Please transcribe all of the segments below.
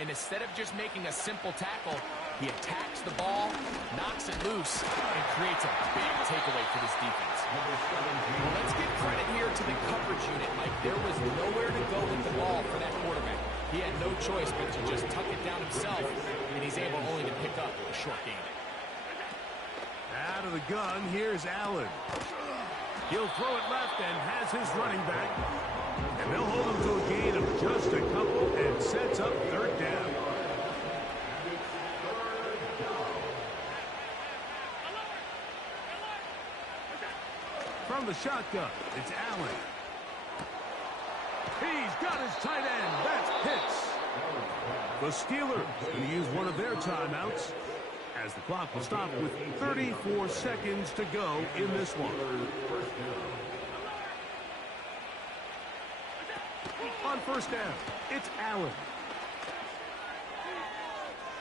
And instead of just making a simple tackle, he attacks the ball, knocks it loose, and creates a big takeaway for this defense. Well, let's give credit here to the coverage unit. Like, there was nowhere to go with the ball for that quarterback. He had no choice but to just tuck it down himself, and he's able only to pick up a short gain. Out of the gun, here's Allen. He'll throw it left and has his running back. And they'll hold him to a gain of just a couple and sets up third down. From the shotgun, it's Allen. He's got his tight end. That's Pitts. The Steelers going to use one of their timeouts, as the clock will stop with 34 seconds to go in this one. On first down, it's Allen.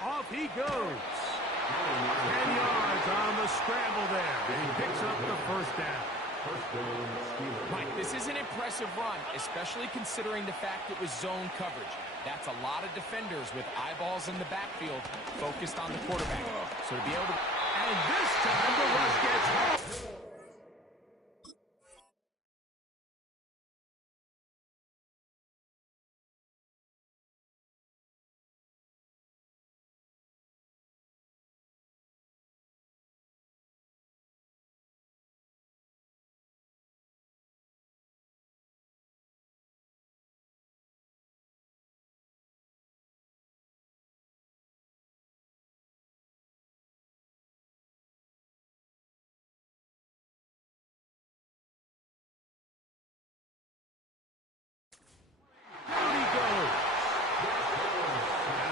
Off he goes. 10 yards on the scramble there. He picks up the first down. Mike, this is an impressive run, especially considering the fact it was zone coverage. That's a lot of defenders with eyeballs in the backfield focused on the quarterback. So to be able to... And this time the rush gets home.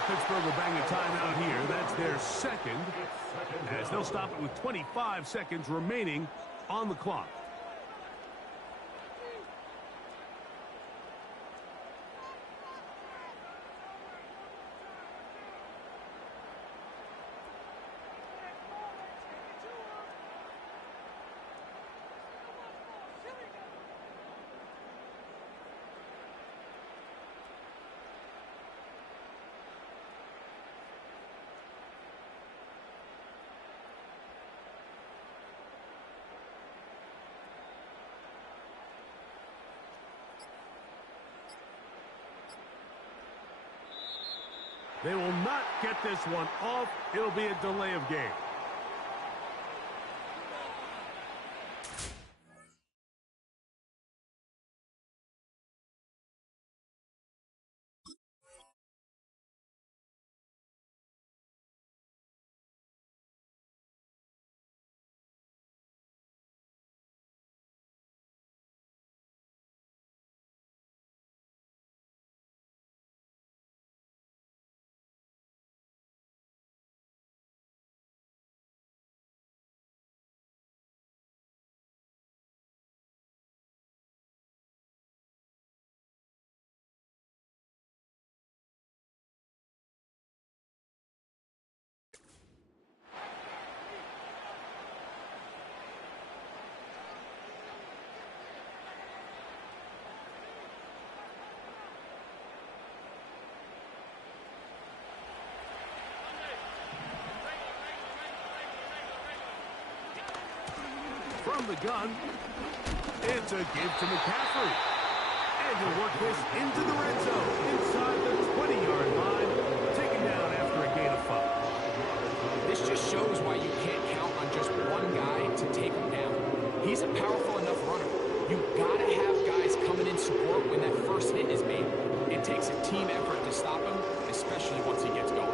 Pittsburgh will bang a timeout here. That's their second, as they'll stop it with 25 seconds remaining on the clock. They will not get this one off. It'll be a delay of game. From the gun, it's a give to McCaffrey. And he'll work this into the red zone, inside the 20-yard line, taken down after a gain of 5. This just shows why you can't count on just one guy to take him down. He's a powerful enough runner. You've got to have guys coming in support when that first hit is made. It takes a team effort to stop him, especially once he gets going.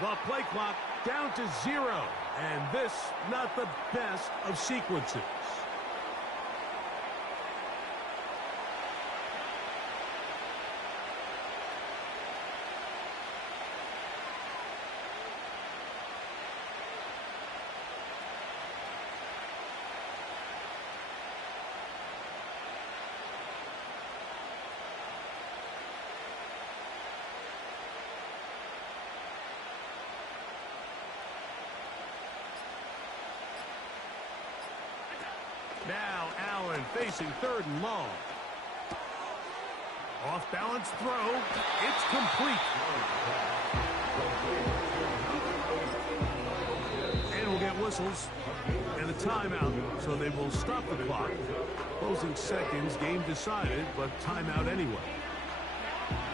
The play clock down to 0, and this not the best of sequences. Now Allen facing 3rd and long. Off-balance throw. It's complete. And we'll get whistles and a timeout, so they will stop the clock. Closing seconds, game decided, but timeout anyway.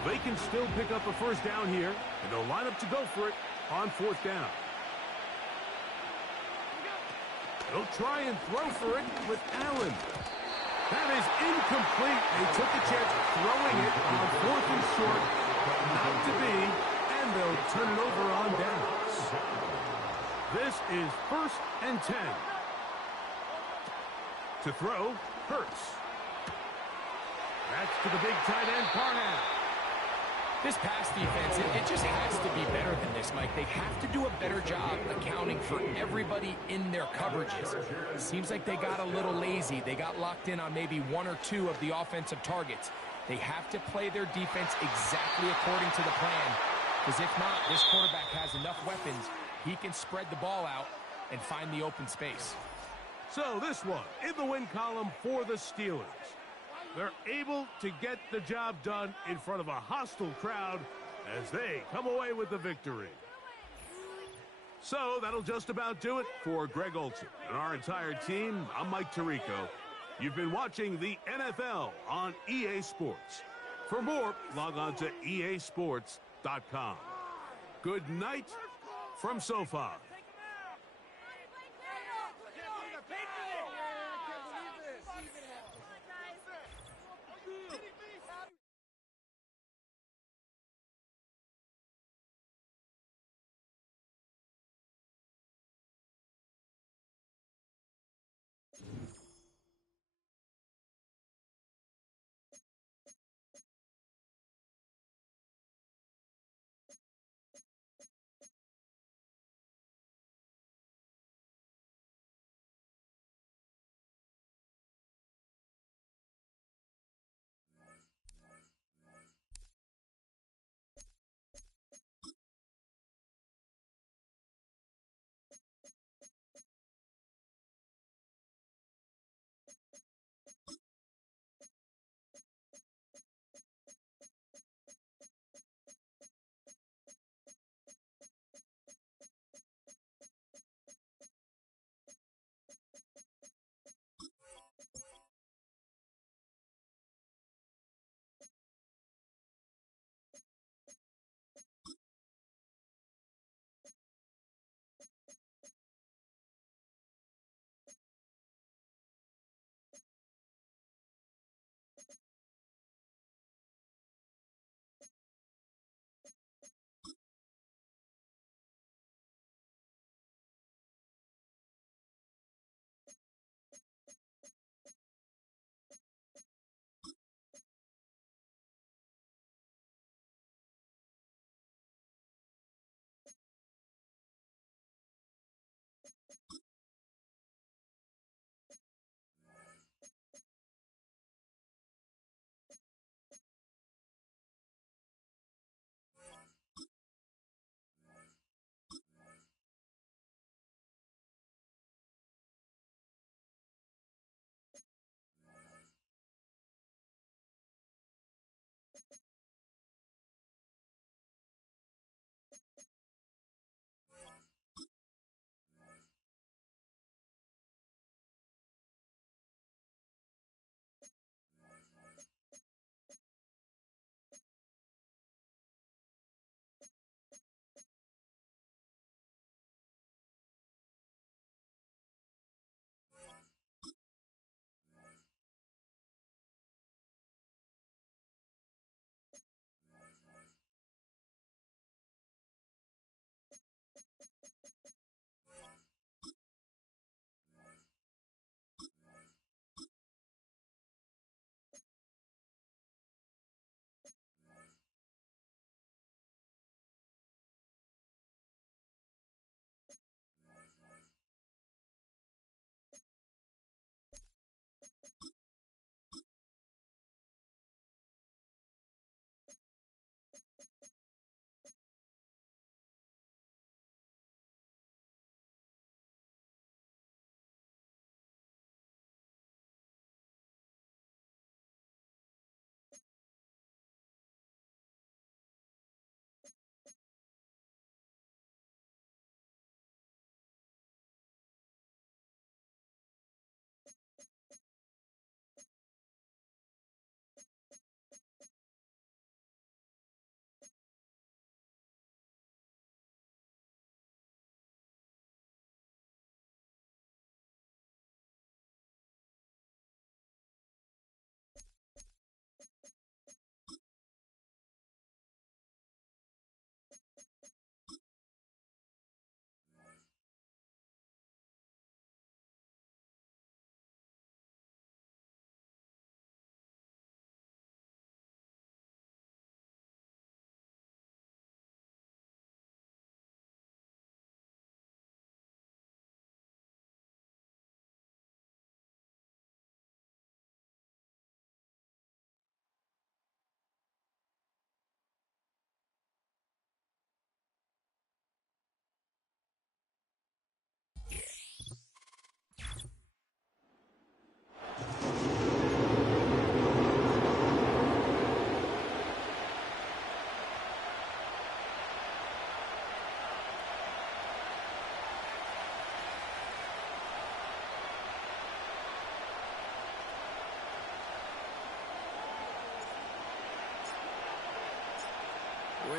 They can still pick up a 1st down here, and they'll line up to go for it on 4th down. They'll try and throw for it with Allen. That is incomplete. They took a chance throwing it on 4th and short, but not to be, and they'll turn it over on downs. This is 1st and 10. To throw, Hurts. That's to the big tight end, Parham. This pass defense, it just has to be better than this, Mike. They have to do a better job accounting for everybody in their coverages. It seems like they got a little lazy. They got locked in on maybe 1 or 2 of the offensive targets. They have to play their defense exactly according to the plan, because if not, this quarterback has enough weapons. He can spread the ball out and find the open space. So this one in the win column for the Steelers. They're able to get the job done in front of a hostile crowd as they come away with the victory. So that'll just about do it for Greg Olson and our entire team. I'm Mike Tirico. You've been watching the NFL on EA Sports. For more, log on to easports.com. Good night from SoFi.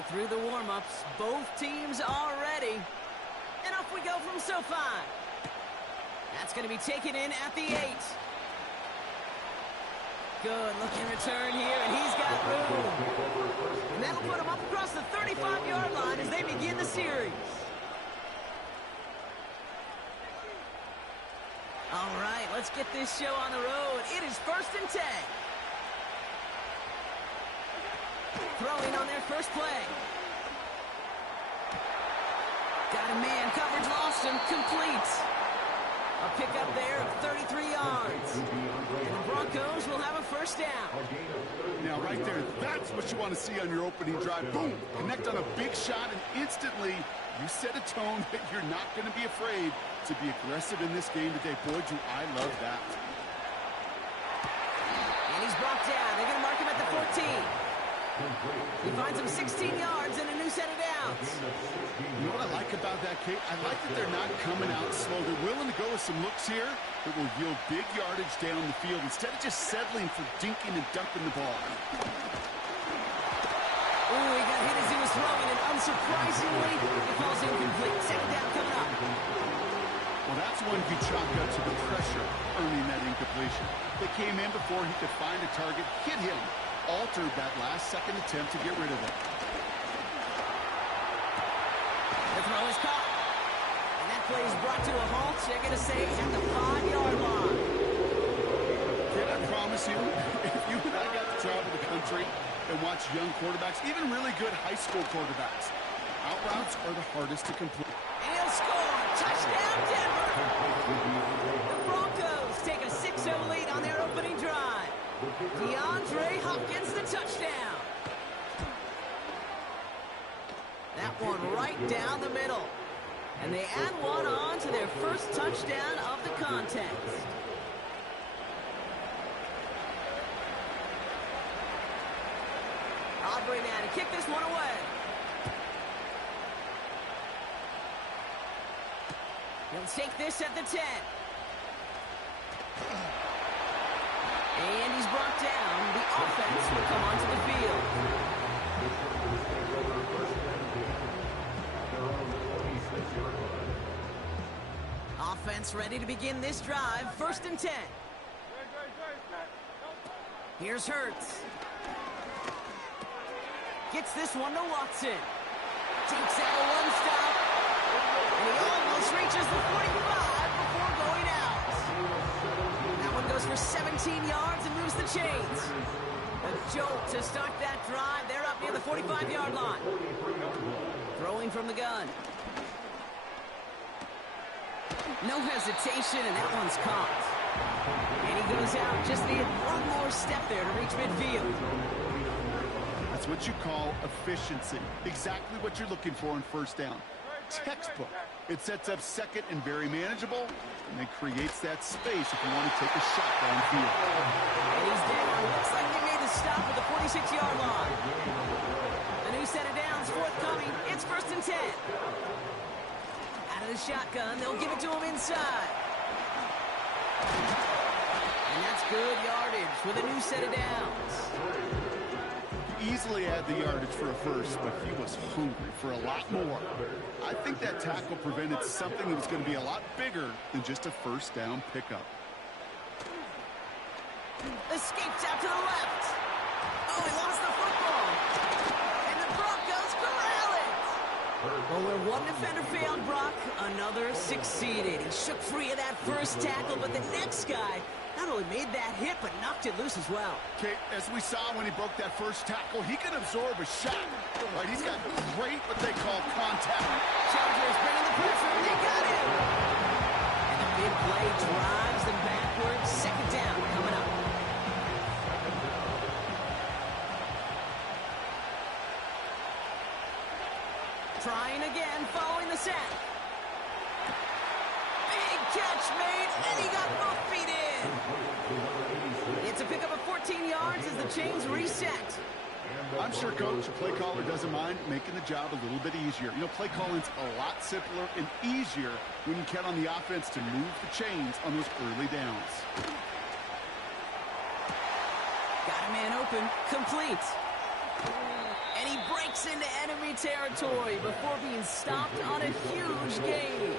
through the warm-ups. Both teams are ready. And off we go from SoFi. That's going to be taken in at the 8. Good looking return here, and he's got room. And that'll put him up across the 35-yard line as they begin the series. All right, let's get this show on the road. It is 1st and 10. Throwing on their first play. Got a man, coverage lost him, complete. A pickup there of 33 yards. And the Broncos will have a first down. Now, right there, that's what you want to see on your opening drive. Boom! Connect on a big shot, and instantly you set a tone that you're not going to be afraid to be aggressive in this game today. Boy, do I love that. And he's brought down. They're going to mark him at the 14. He finds him 16 yards and a new set of downs. You know what I like about that, Kate? I like that they're not coming out slow. They're willing to go with some looks here that will yield big yardage down the field instead of just settling for dinking and dumping the ball. Ooh, he got hit as he was throwing, and unsurprisingly, the ball's incomplete. Second down coming up. Well, that's one you chalk up to the pressure earning that incompletion. They came in before he could find a target, hit him, altered that last-second attempt to get rid of it. The throw is caught. And that play is brought to a halt. They're going to say at the 5-yard line. Can I promise you, if you and I got to travel the country and watch young quarterbacks, even really good high school quarterbacks, out routes are the hardest to complete. And he'll score. Touchdown, Denver. The Broncos take a 6-0 lead on their opening drive. DeAndre Hopkins, the touchdown. That one right down the middle. And they add one on to their first touchdown of the contest. Aubrey now to kick this one away. He'll take this at the 10. And he's brought down. The offense will come onto the field. Offense ready to begin this drive. 1st and 10. Here's Hurts. Gets this one to Watson. Takes out a one-stop. And he almost reaches the 45 before going out. That one goes for 17 yards and moves the chains. A jolt to start that drive. They're up near the 45-yard line. Throwing from the gun. No hesitation, and that one's caught. And he goes out. Just needed one more step there to reach midfield. That's what you call efficiency. Exactly what you're looking for in first down. Textbook. It sets up second and very manageable, and then creates that space if you want to take a shot downfield. And he's down. Looks like they made the stop at the 46-yard line. A new set of downs forthcoming. It's 1st and 10. Out of the shotgun, they'll give it to him inside. And that's good yardage with a new set of downs. Easily had the yardage for a first, but he was hungry for a lot more. I think that tackle prevented something that was going to be a lot bigger than just a first down pickup. Escapes out to the left. Oh, he lost the football. And the Broncos corral it. Well, where one defender failed, Brock, another succeeded. He shook free of that first tackle, but the next guy not only made that hit, but knocked it loose as well. Okay, as we saw when he broke that first tackle, he can absorb a shot. Right, he's got great what they call contact. Chargers bringing the pressure, and they got him. And the big play drives them backwards. Second down coming up. Trying again, following the sack. Big catch made, and he got both feet in. It's a pickup of 14 yards as the chains reset. I'm sure, Coach, the play caller doesn't mind making the job a little bit easier. You know, play calling's a lot simpler and easier when you count on the offense to move the chains on those early downs. Got a man open, complete. And he breaks walks into enemy territory before being stopped on a huge gain.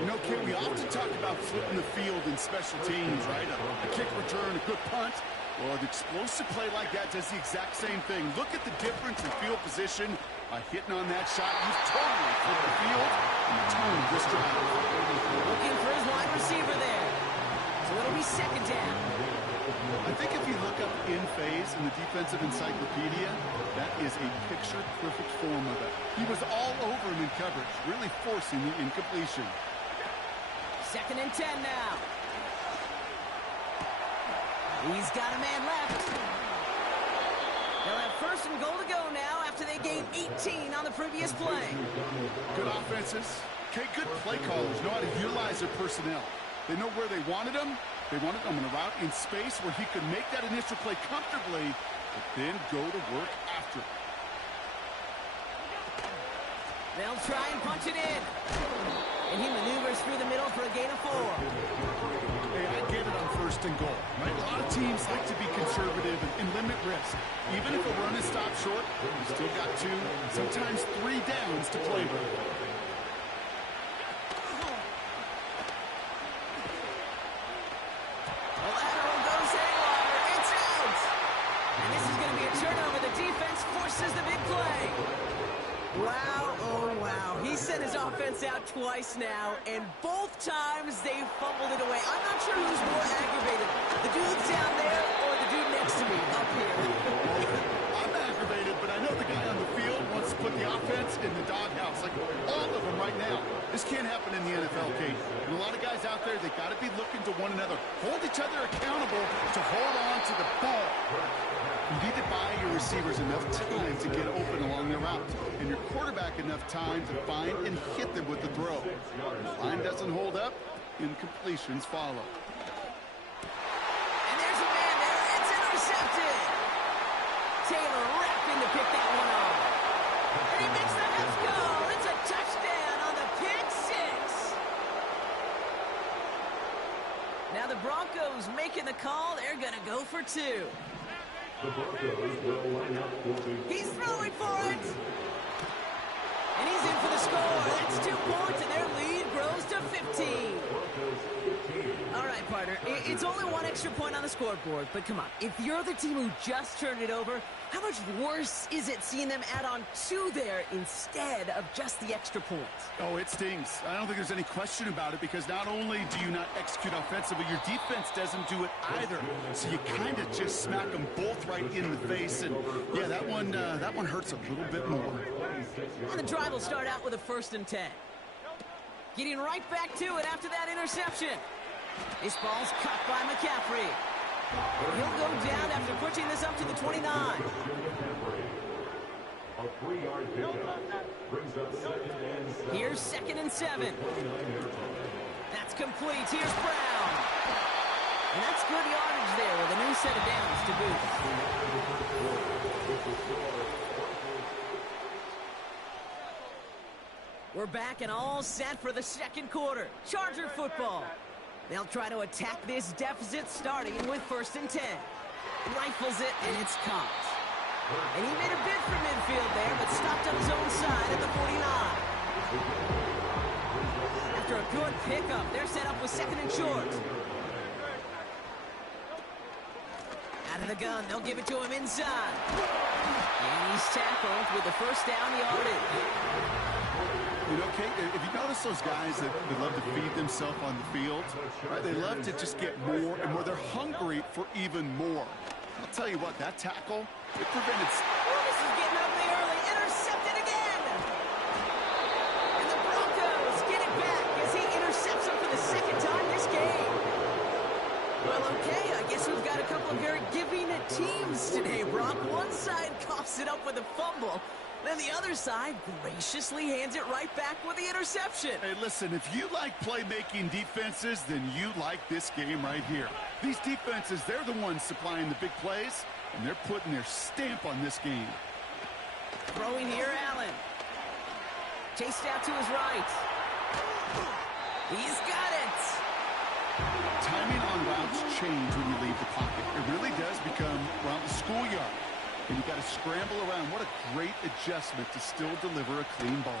You know, Kate, we often talk about flipping the field in special teams, right? A kick return, a good punt. Well, an explosive play like that does the exact same thing. Look at the difference in field position by hitting on that shot. You've totally flipped the field and the tone of this drive. Looking for his wide receiver there. So it'll be second down. I think if you look up in phase in the defensive encyclopedia, that is a picture-perfect form of it. He was all over him in coverage, really forcing the incompletion. Second and 10 now. He's got a man left. They'll have first and goal to go now after they gained 18 on the previous play. Good offenses. Okay, good play callers know how to utilize their personnel. They know where they wanted them. They wanted him in a route in space where he could make that initial play comfortably, but then go to work after. They'll try and punch it in. And he maneuvers through the middle for a gain of 4. Hey, I get it on first and goal, right? A lot of teams like to be conservative and limit risk. Even if a run is stopped short, you still got 2, sometimes 3 downs to play with. The big play. Wow, oh wow. He sent his offense out twice now, and both times they fumbled it away. I'm not sure who's more aggravated, the dude down there or the dude next to me up here. I'm aggravated, but I know the guy on the field wants to put the offense in the doghouse, like all of them right now. This can't happen in the NFL, Kate. And a lot of guys out there, they got to be looking to one another. Hold each other accountable to hold on to the ball. You need to buy your receivers enough time to get open along their route, and your quarterback enough time to find and hit them with the throw. When the line doesn't hold up, incompletions follow. And there's a man there. It's intercepted. Taylor wrapping to pick that one off. And he makes the half goal. It's a touchdown on the pick 6. Now the Broncos making the call. They're going to go for 2. He's throwing for it. And he's in for the score. That's 2 points, and their lead grows to 15. All right, partner. It's only 1 extra point on the scoreboard, but come on. If you're the team who just turned it over, how much worse is it seeing them add on 2 there instead of just the extra points? Oh, it stings. I don't think there's any question about it, because not only do you not execute offensively, your defense doesn't do it either. So you kind of just smack them both right in the face, and yeah, that one hurts a little bit more. And the drive will start out with a first and 10. Getting right back to it after that interception. This ball's caught by McCaffrey. He'll go down after pushing this up to the 29. Here's second and 7. That's complete. Here's Brown. And that's good yardage there with a new set of downs to boot. We're back and all set for the second quarter. Charger football. They'll try to attack this deficit starting with first and 10. Rifles it, and it's caught. And he made a bid for midfield there, but stopped on his own side at the 49. After a good pickup, they're set up with second and short. Out of the gun, they'll give it to him inside. And he's tackled with the first down yardage. You know, Kate, if you notice those guys that love to feed themselves on the field, right? They love to just get more and more. They're hungry for even more. I'll tell you what, that tackle, it prevented... Oh, this is getting ugly early. Intercepted again. And the Broncos get it back as he intercepts him for the second time this game. Well, okay, I guess we've got a couple of very giving teams today, Brock. One side coughs it up with a fumble. Then the other side graciously hands it right back with the interception. Hey, listen, if you like playmaking defenses, then you like this game right here. These defenses, they're the ones supplying the big plays, and they're putting their stamp on this game. Throwing here, Allen. Chased out to his right. He's got it. Timing on routes change when you leave the pocket. It really does become around the schoolyard. And you got to scramble around. What a great adjustment to still deliver a clean ball.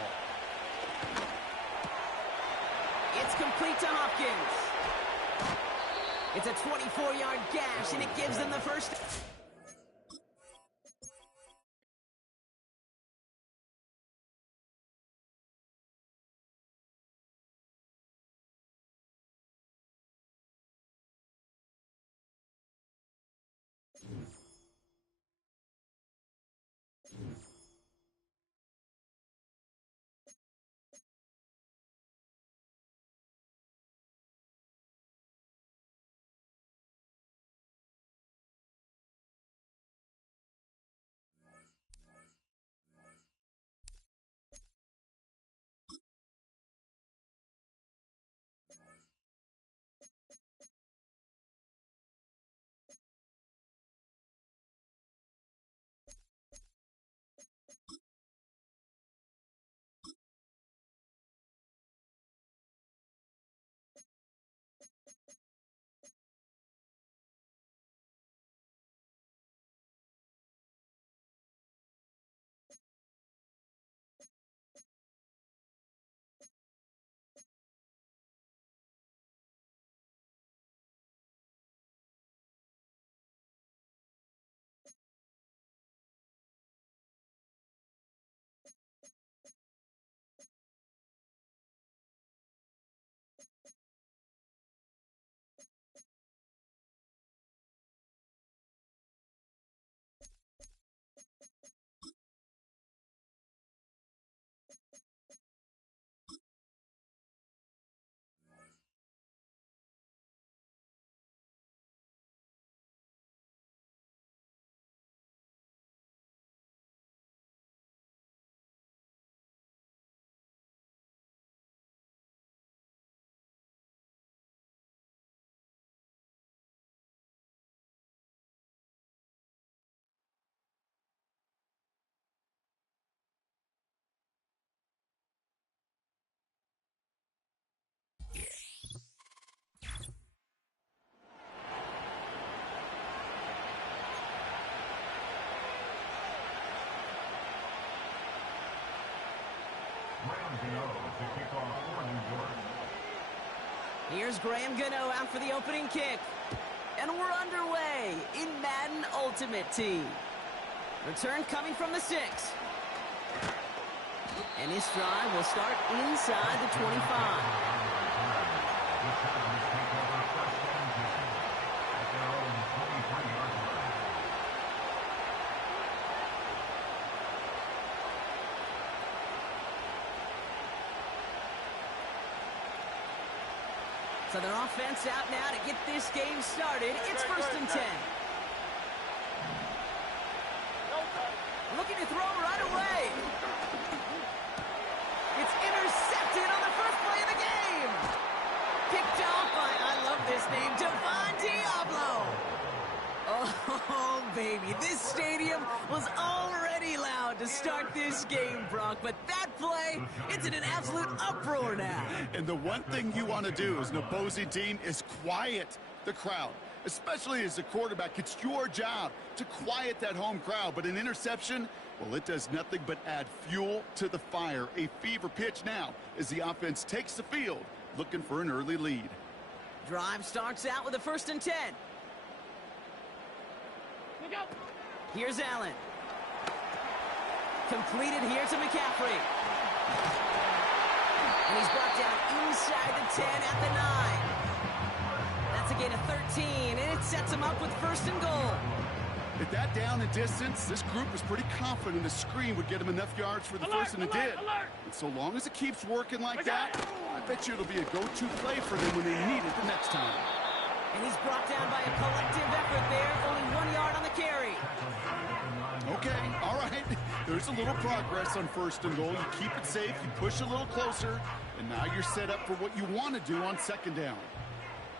It's complete to Hopkins. It's a 24-yard gash, and it gives them the first. Here's Graham Gano out for the opening kick. And we're underway in Madden Ultimate Team. Return coming from the 6. And his drive will start inside the 25. So their offense out now to get this game started. It's 1st and 10. Looking to throw right away. It's intercepted on the first play of the game. Picked off by, I love this name, Devon Diablo. Oh, baby, this stadium was already loud to start this game, Brock, but that play, it's in an absolute uproar now. And the one thing you want to do as an opposing team is quiet the crowd, especially as a quarterback. It's your job to quiet that home crowd, but an interception, well, it does nothing but add fuel to the fire. A fever pitch now as the offense takes the field, looking for an early lead. Drive starts out with a 1st and 10. Here's Allen. Completed here to McCaffrey. And he's brought down inside the 10 at the 9. That's a gain of 13, and it sets him up with 1st and goal. At that down and distance, this group was pretty confident the screen would get him enough yards for the first, and it did. And so long as it keeps working like that, I bet you it'll be a go-to play for them when they need it the next time. And he's brought down by a collective effort there, only 1 yard on the carry. Okay, all right. There's a little progress on 1st and goal. You keep it safe, you push a little closer, and now you're set up for what you want to do on 2nd down.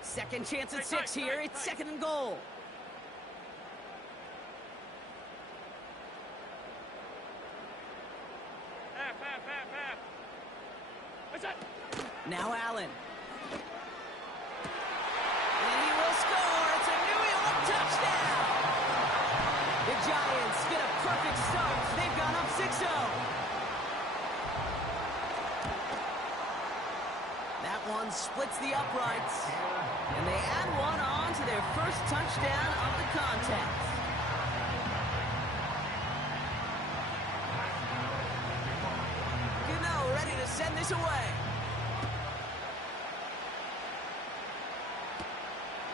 Second chance at 6 here. It's 2nd and goal. Now Allen. And he will score. It's a New York touchdown. Big Giants get a perfect start. They've gone up 6-0. That one splits the uprights. And they add one on to their first touchdown of the contest. Gano ready to send this away.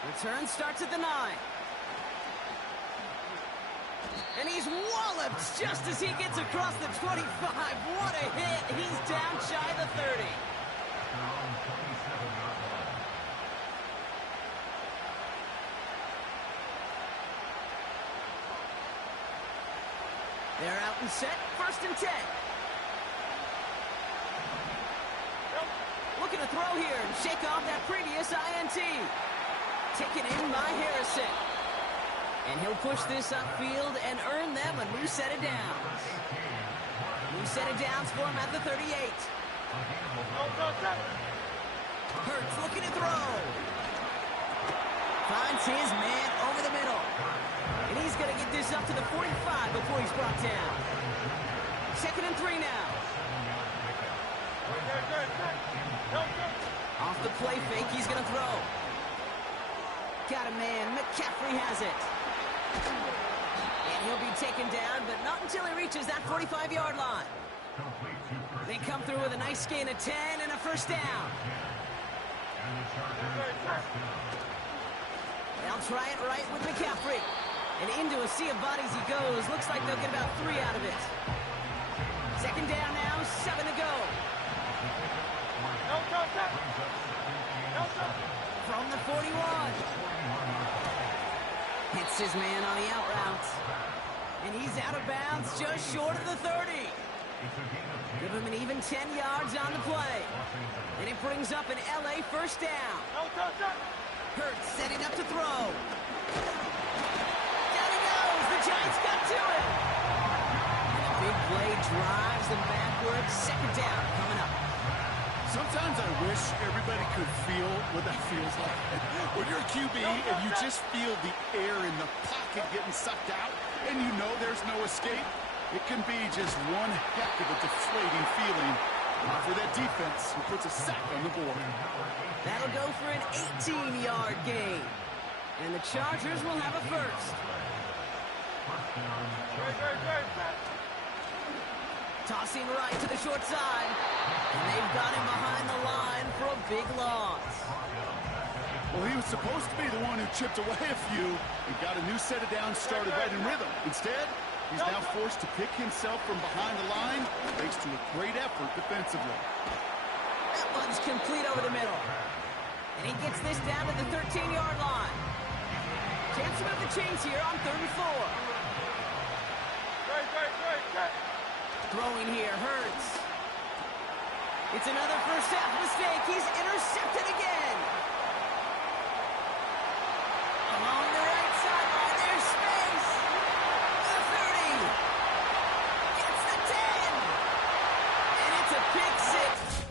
Return starts at the 9. And he's walloped just as he gets across the 25. What a hit. He's down shy of the 30. They're out and set. 1st and 10. Looking to throw here and shake off that previous INT. Taken in by Harrison. And he'll push this upfield and earn them a new set of downs. New set of downs for him at the 38. Hurts looking to throw. Finds his man over the middle. And he's going to get this up to the 45 before he's brought down. 2nd and 3 now. Off the play fake, he's going to throw. Got a man. McCaffrey has it. And he'll be taken down, but not until he reaches that 45-yard line. They come through with a nice gain of 10 and a 1st down. They'll try it right with McCaffrey. And into a sea of bodies he goes. Looks like they'll get about 3 out of it. 2nd down now, 7 to go. From the 41. Hits his man on the out route. And he's out of bounds just short of the 30. Give him an even 10 yards on the play. And it brings up an LA 1st down. Hurts setting up to throw. Down he goes. The Giants got to him. And a big play drives them backwards. 2nd down coming up. Sometimes I wish everybody could feel what that feels like. When you're a QB and you just feel the air in the pocket getting sucked out and you know there's no escape, it can be just one heck of a deflating feeling. For that defense, who puts a sack on the board. That'll go for an 18-yard gain. And the Chargers will have a 1st. Tossing right to the short side. And they've got him behind the line for a big loss. Well, he was supposed to be the one who chipped away a few and got a new set of downs started right in rhythm. Instead, he's now forced to pick himself from behind the line thanks to a great effort defensively. That one's complete over the middle. And he gets this down to the 13-yard line. Chance to move the chains here on 3rd and 4. Throwing here, Hurts. It's another first half mistake. He's intercepted again. Along the right sideline, there's space. The 30. It's the 10. And it's a pick six.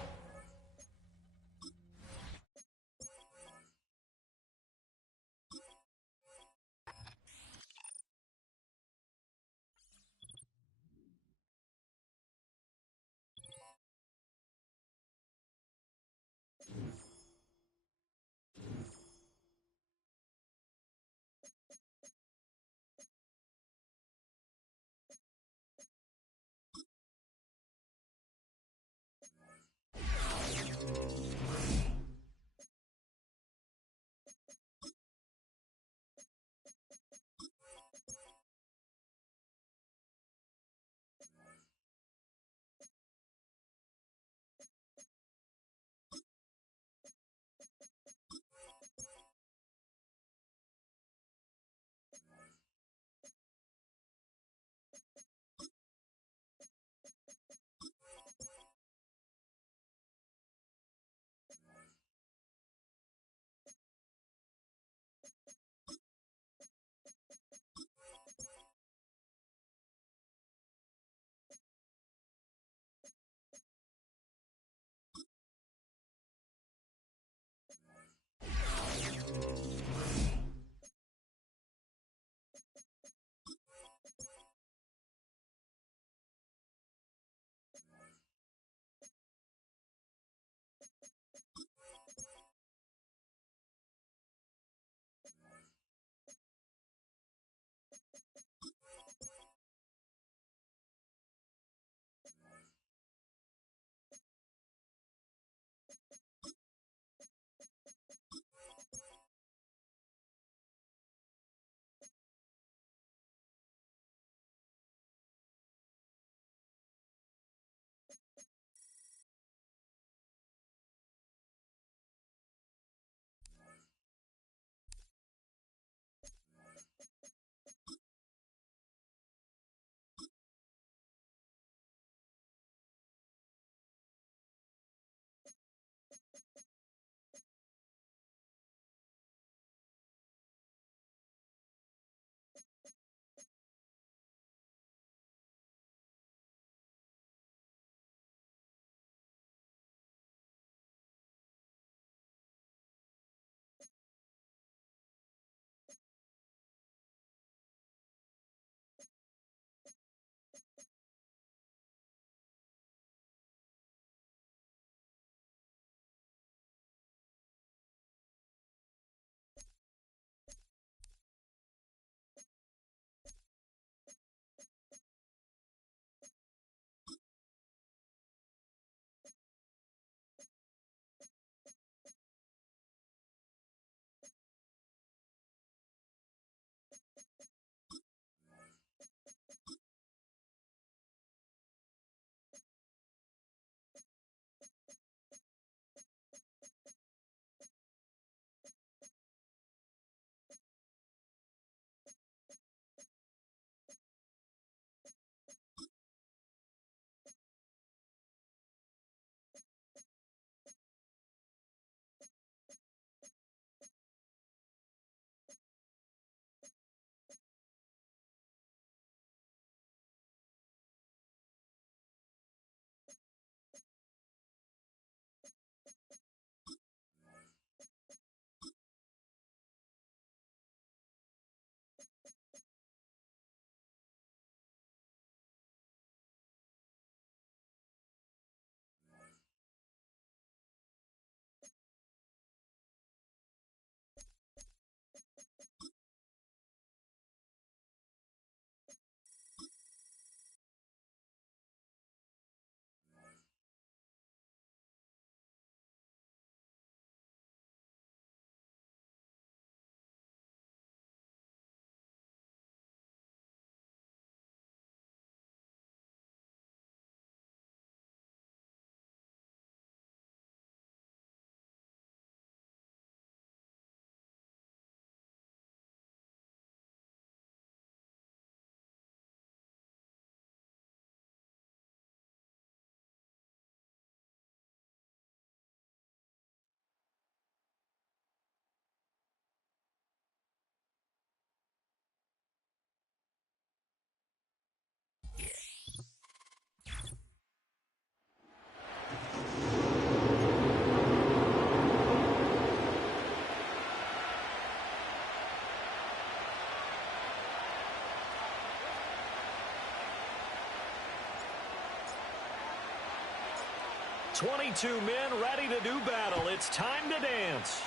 22 men ready to do battle. It's time to dance.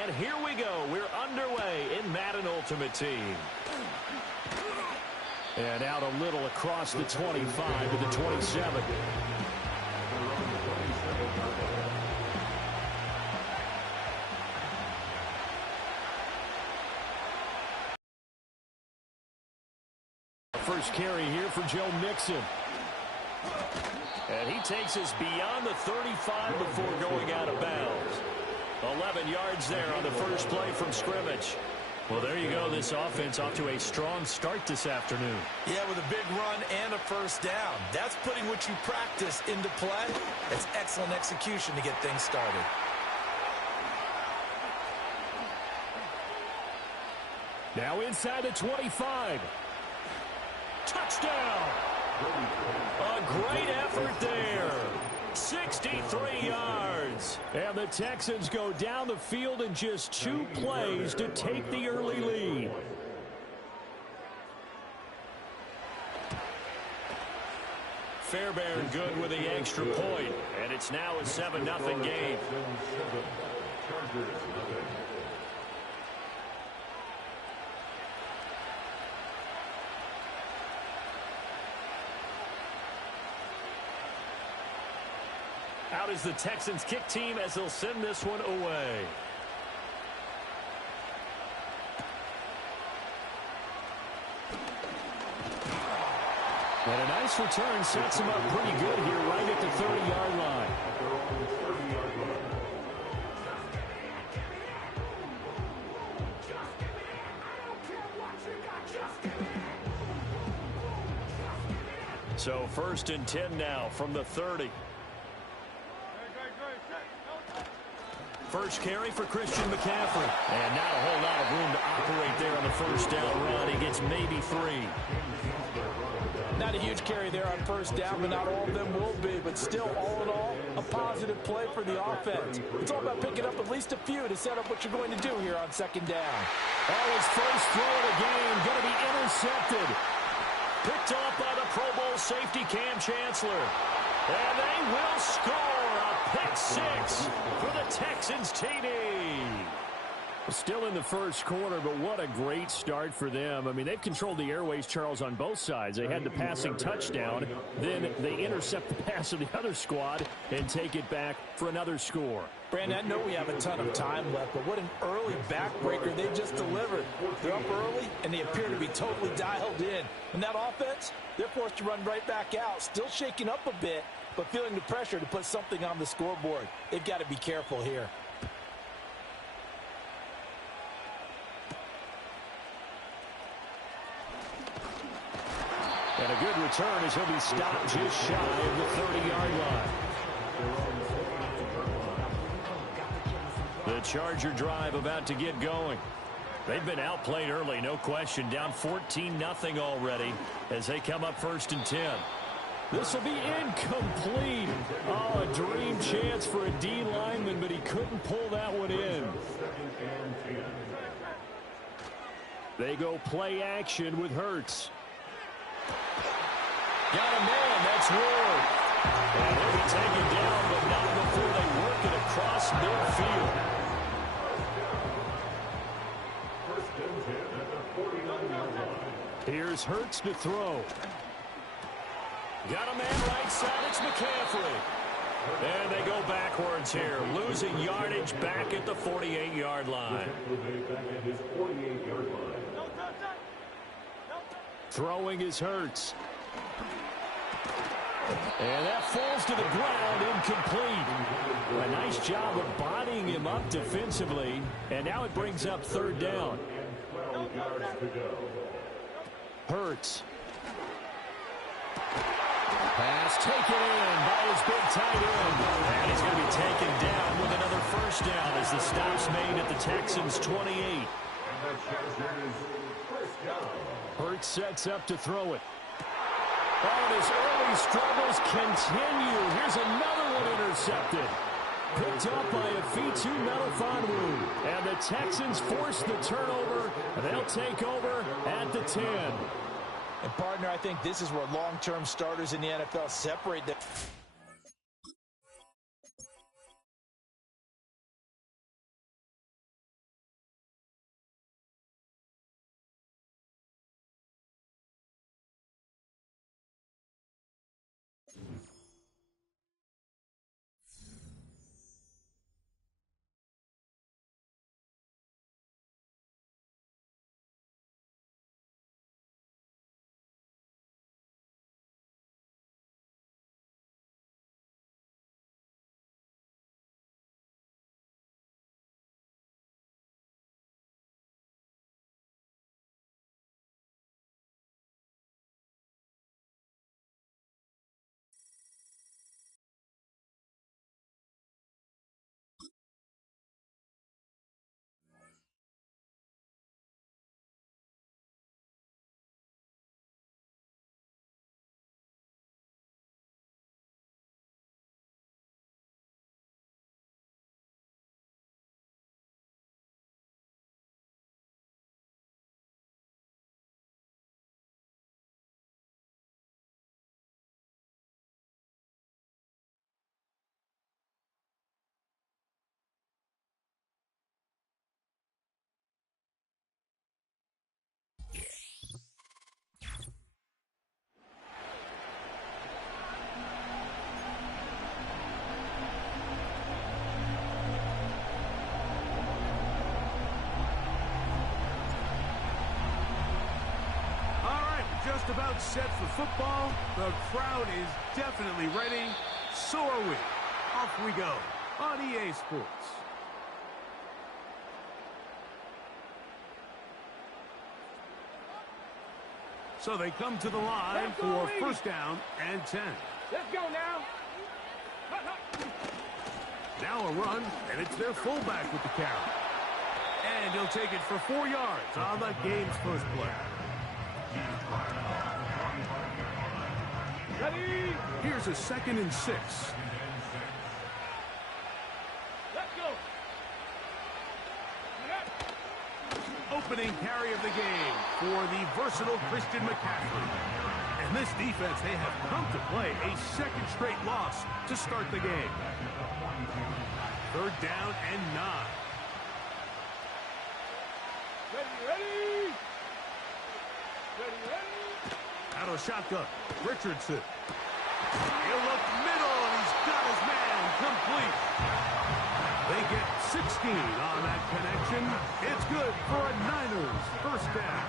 And here we go. We're underway in Madden Ultimate Team. And out a little across the 25 to the 27. First carry here for Joe Mixon. And he takes us beyond the 35 before going out of bounds. 11 yards there on the first play from scrimmage. Well, there you go. This offense off to a strong start this afternoon. Yeah, with a big run and a first down. That's putting what you practice into play. It's excellent execution to get things started. Now inside the 25. Touchdown! A great effort there. 63 yards. And the Texans go down the field in just 2 plays to take the early lead. Fairbairn good with the extra point. And it's now a 7-0 game. Out is the Texans kick team as they'll send this one away. And a nice return sets him up pretty good here right at the 30-yard line. So 1st and 10 now from the 30. First carry for Christian McCaffrey. And not a whole lot of room to operate there on the first down run. He gets maybe 3. Not a huge carry there on first down, but not all of them will be. But still, all in all, a positive play for the offense. It's all about picking up at least a few to set up what you're going to do here on 2nd down. Oh, his first throw of the game going to be intercepted. Picked off by the Pro Bowl safety Cam Chancellor. And they will score a pick 6 for the Texans TD. Still in the first quarter, but what a great start for them. I mean, they've controlled the airways, Charles, on both sides. They had the passing touchdown. Then they intercept the pass of the other squad and take it back for another score. Brandon, I know we have a ton of time left, but what an early backbreaker they just delivered. They're up early, and they appear to be totally dialed in. And that offense, they're forced to run right back out, still shaking up a bit, but feeling the pressure to put something on the scoreboard. They've got to be careful here. And a good return as he'll be stopped just shy of the 30-yard line. The Charger drive about to get going. They've been outplayed early, no question. Down 14-0 already as they come up 1st and 10. This will be incomplete. Oh, a dream chance for a D lineman, but he couldn't pull that one in. They go play action with Hurts. Got a man, that's Ward. And he'll be taken down, but not before they work it across midfield. Here's Hurts to throw. Got a man right side, it's McCaffrey. And they go backwards here, losing yardage back at the 48-yard line. Throwing is Hurts. And that falls to the ground, incomplete. A nice job of bodying him up defensively. And now it brings up 3rd down. Hurts. Pass taken in by his big tight end. And he's going to be taken down with another first down as the stop's made at the Texans' 28. Hurts sets up to throw it. Oh, his early struggles continue. Here's another one intercepted. Picked up by a Fitu Melifonwu. And the Texans force the turnover. They'll take over at the 10. And, partner, I think this is where long-term starters in the NFL separate them. just about set for football. The crowd is definitely ready. So are we. Off we go on EA Sports. So they come to the line for first down and 10. Let's go now. Now a run, and it's their fullback with the carry. And he'll take it for 4 yards on the game's first play. Ready? Here's a 2nd and 6. Let's go. Opening carry of the game for the versatile Christian McCaffrey. And this defense, they have come to play a second straight loss to start the game. 3rd down and 9. Ready? Out of shotgun, Richardson. He'll look middle, and he's got his man complete. They get 16 on that connection. It's good for a Niners first down.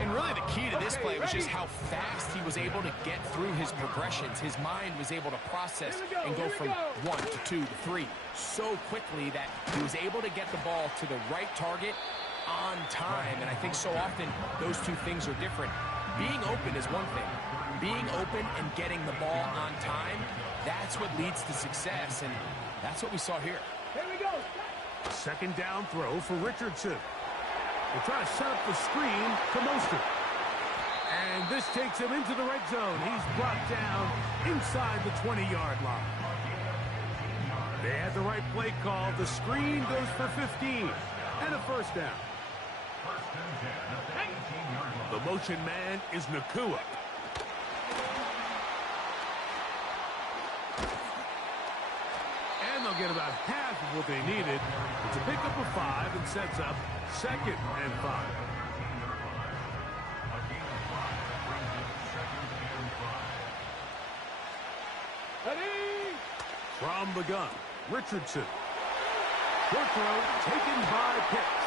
And really the key to this play was just how fast he was able to get through his progressions. His mind was able to process and go from 1 to 2 to 3 so quickly that he was able to get the ball to the right target on time. And I think so often those two things are different. Being open is one thing. Being open and getting the ball on time, that's what leads to success. And that's what we saw here. Here we go. 2nd down throw for Richardson. They try to set up the screen to Mostert. And this takes him into the red zone. He's brought down inside the 20-yard line. They had the right play call. The screen goes for 15 and a first down. The motion man is Nakua. And they'll get about half of what they needed. It's a pickup of 5 and sets up 2nd and 5. Ready? From the gun, Richardson. Short throw taken by Pitts.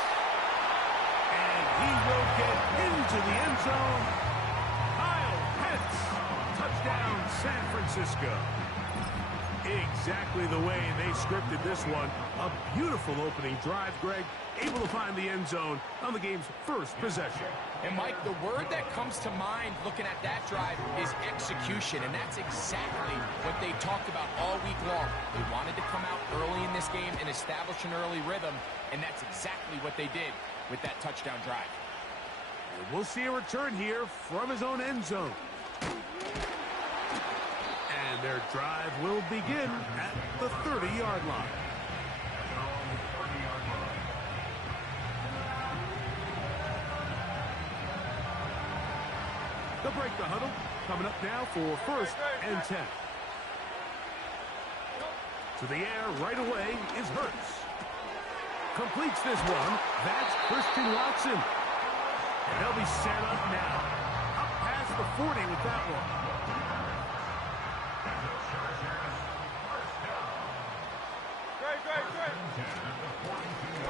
And he will get into the end zone. Kyle Pitts. Touchdown, San Francisco. Exactly the way they scripted this one. A beautiful opening drive, Greg. Able to find the end zone on the game's first possession. And, Mike, the word that comes to mind looking at that drive is execution, and that's exactly what they talked about all week long. They wanted to come out early in this game and establish an early rhythm, and that's exactly what they did with that touchdown drive. And we'll see a return here from his own end zone. And their drive will begin at the 30-yard line. They'll break the huddle. Coming up now for 1st and 10. To the air right away is Hurts. Completes this one. That's Christian Watson. And they'll be set up now. Up past the 40 with that one.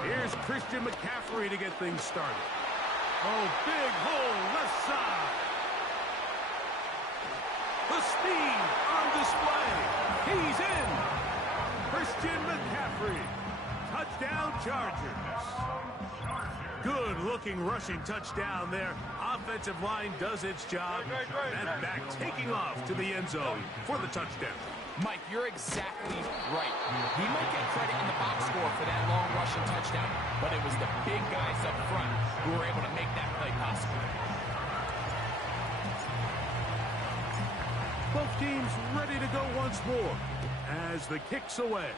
Here's Christian McCaffrey to get things started. Oh, big hole left side. The speed on display. He's in. Christian McCaffrey. Touchdown Chargers. Good-looking rushing touchdown there. Offensive line does its job. And back taking off to the end zone for the touchdown. Mike, you're exactly right. He might get credit in the box score for that long rushing touchdown, but it was the big guys up front who were able to make that play possible. Both teams ready to go once more as the kick's away.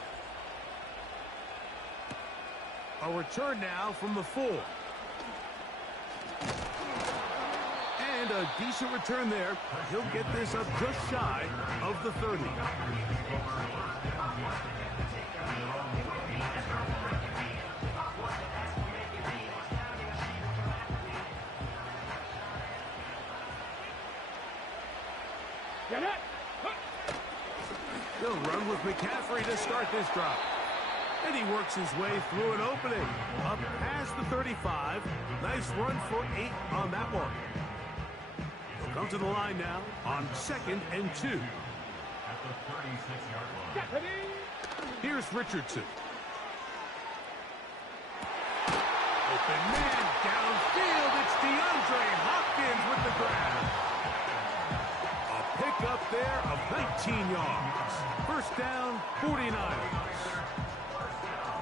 A return now from the 4. And a decent return there. He'll get this up just shy of the 30. They'll run with McCaffrey to start this drive. And he works his way through an opening. Up past the 35. Nice run for 8 on that one. Come to the line now on 2nd and 2. Here's Richardson. Open man downfield. It's DeAndre Hopkins with the grab. A pickup there of 19 yards. First down, 49ers.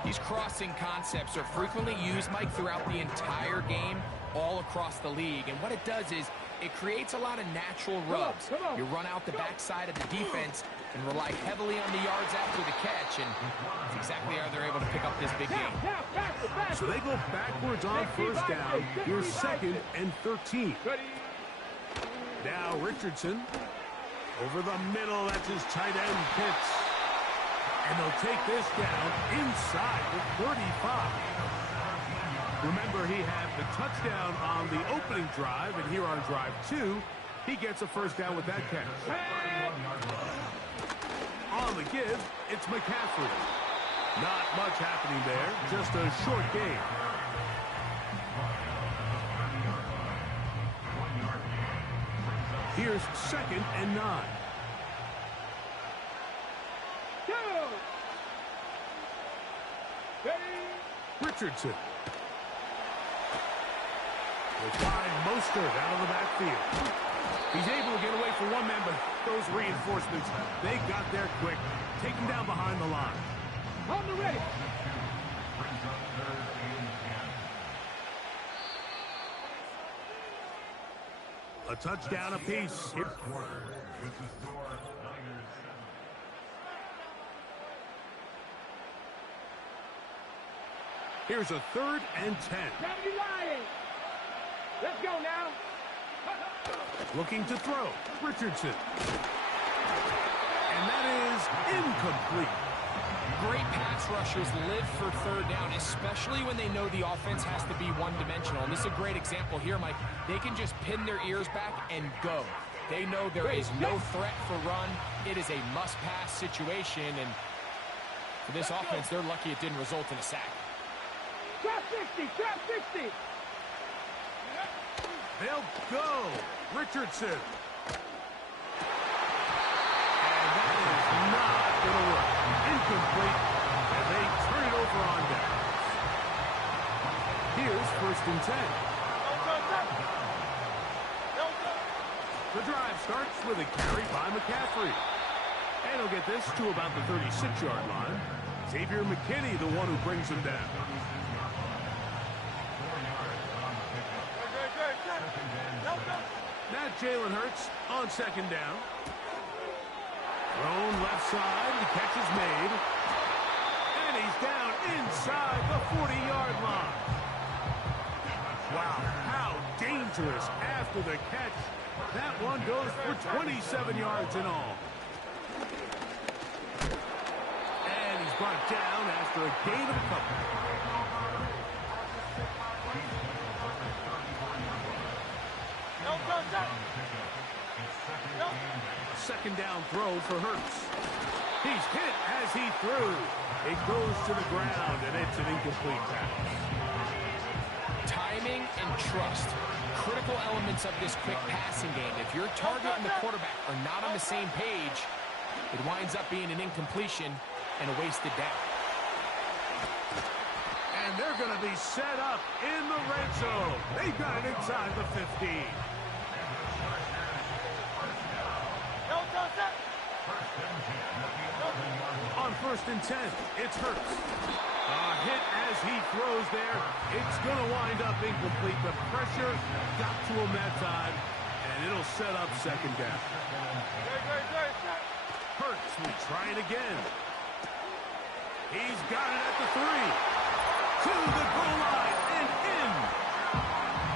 These crossing concepts are frequently used, Mike, throughout the entire game, all across the league. And what it does is it creates a lot of natural rubs. You run out the backside of the defense and rely heavily on the yards after the catch, and that's exactly how they're able to pick up this big game. So they go backwards on first down. Here's 2nd and 13. Now Richardson over the middle. That's his tight end Pitts. And they'll take this down inside the 35. Remember, he had the touchdown on the opening drive, and here on drive 2, he gets a first down with that catch. On the give, it's McCaffrey. Not much happening there, just a short game. Here's 2nd and 9. Richardson. They find Mostert out of the backfield. He's able to get away from one man, but those reinforcements, they got there quick. Take him down behind the line. On the ready. A touchdown apiece. Here's a 3rd and 10. Let's go now. Looking to throw. Richardson. And that is incomplete. Great pass rushers live for third down, especially when they know the offense has to be one-dimensional. And this is a great example here, Mike. They can just pin their ears back and go. They know there is no threat for run. It is a must-pass situation, and for this offense, they're lucky it didn't result in a sack. Trap 60, trap 60. They'll go. Richardson. And that is not going to work. Incomplete. And they turn it over on downs. Here's 1st and 10. The drive starts with a carry by McCaffrey. And he'll get this to about the 36-yard line. Xavier McKinney, the one who brings him down. Now Jalen Hurts on 2nd down. Thrown left side. The catch is made. And he's down inside the 40-yard line. Wow, how dangerous after the catch. That one goes for 27 yards in all. And he's brought down after a gain of a couple. Second down throw for Hurts. He's hit as he threw. It goes to the ground, and it's an incomplete pass. Timing and trust, critical elements of this quick passing game. If your target and the quarterback are not on the same page, it winds up being an incompletion and a wasted down. And they're going to be set up in the red zone. They've got it inside the 15. On 1st and 10, it's Hurts. A hit as he throws there. It's going to wind up incomplete. The pressure got to him that time, and it'll set up 2nd down. Hurts will try it again. He's got it at the 3. To the goal line and in.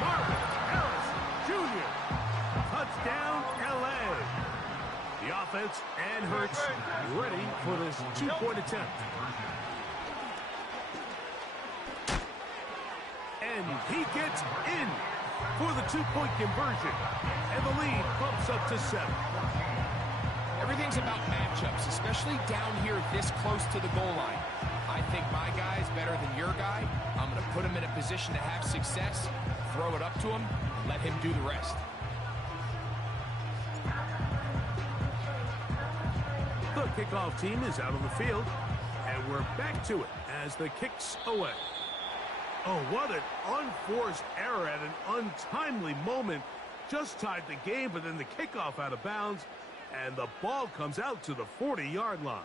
Marvin Harrison Jr. Touchdown, L.A. The offense and Hurts ready for this 2-point attempt. And he gets in for the 2-point conversion. And the lead bumps up to 7. Everything's about matchups, especially down here this close to the goal line. I think my guy's better than your guy. I'm going to put him in a position to have success, throw it up to him, and let him do the rest. kickoff team is out on the field. And we're back to it as the kick's away. Oh, what an unforced error at an untimely moment. Just tied the game, but then the kickoff out of bounds. And the ball comes out to the 40-yard line.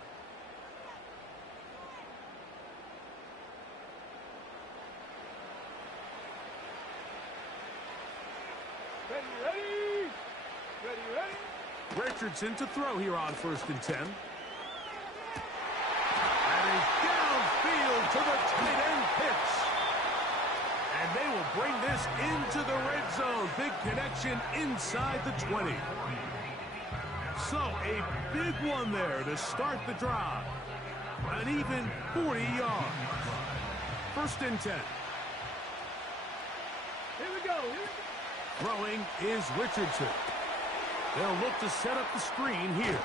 Ready? Richardson to throw here on 1st and 10. That is downfield to the tight end pitch. And they will bring this into the red zone. Big connection inside the 20. So a big one there to start the drive. An even 40 yards. 1st and 10. Here we go. Throwing is Richardson. They'll look to set up the screen here.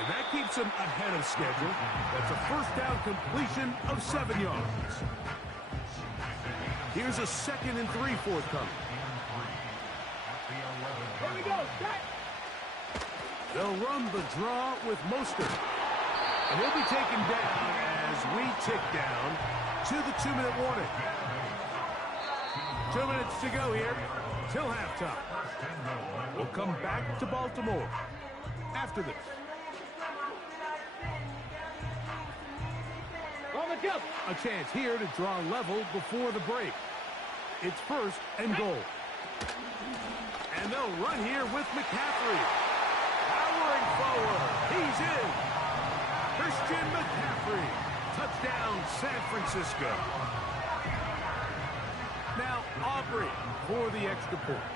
And that keeps them ahead of schedule. That's a 1st down completion of 7 yards. Here's a 2nd and 3 forthcoming. Here we go. Set. They'll run the draw with Mostert. And he'll be taken down as we tick down to the 2-minute warning. 2 minutes to go here till halftime. We'll come back to Baltimore after this. On the jump. A chance here to draw level before the break. It's 1st and goal. And they'll run here with McCaffrey. Powering forward. He's in. Christian McCaffrey. Touchdown, San Francisco. Now Aubrey for the extra point.